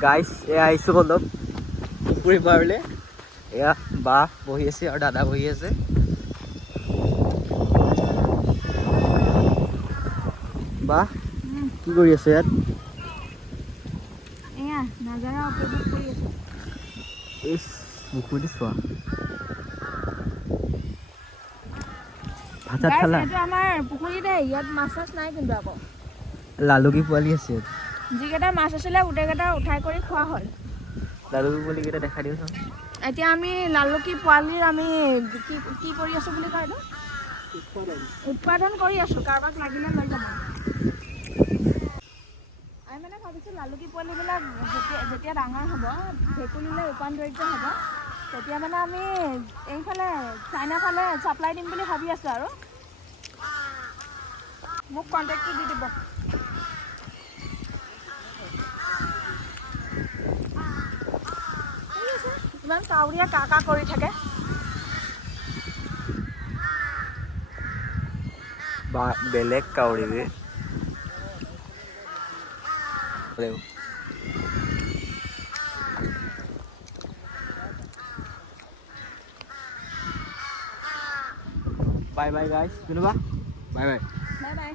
গাইছ এয়া আহিছোঁ অলপ পুখুৰী পাৰলৈ। এয়া বা বহি আছে আৰু দাদা বহি আছে। বা কি কৰি আছে ইয়াত? এয়া নাজাৰা উপভোগ কৰি আছে। ইছ পুখুৰীটো চোৱা। ভাত চাত খালা? এইটো আমাৰ পুখুৰীতে, ইয়াত মাছ চাছ নাই কিন্তু আকৌ। লালুকি পোৱালি আছে। যিকেইটা মাছ আছিলে গোটেইকেইটা উঠাই কৰি খোৱা হ'ল। লালুকি পোৱালিকেইটা দেখাই দিওঁচোন। এতিয়া আমি লালুকি পোৱালিৰ আমি কি কৰি আছোঁ বুলি কয় এইটো? উৎপাদন কৰি আছোঁ, কাৰোবাক লাগিলে লৈ যাব। আমি মানে ভাবিছোঁ লালুকি পোৱালিবিলাক যেতিয়া ডাঙৰ হ'ব, ভেকুলীলৈ ৰূপান্তৰিত হ'ব, তেতিয়া মানে আমি এইফালে চাইনা ফালে ছাপ্লাই দিম বুলি ভাবি আছোঁ আৰু। মোক কণ্টেক্টটো দি দিব। ইমান কাউৰীয়ে কা কা কৰি থাকে। বা বেলেগ কাউৰী বে। বাই বাই গাইছ, কোনোবা বাই বাই। Bye bye.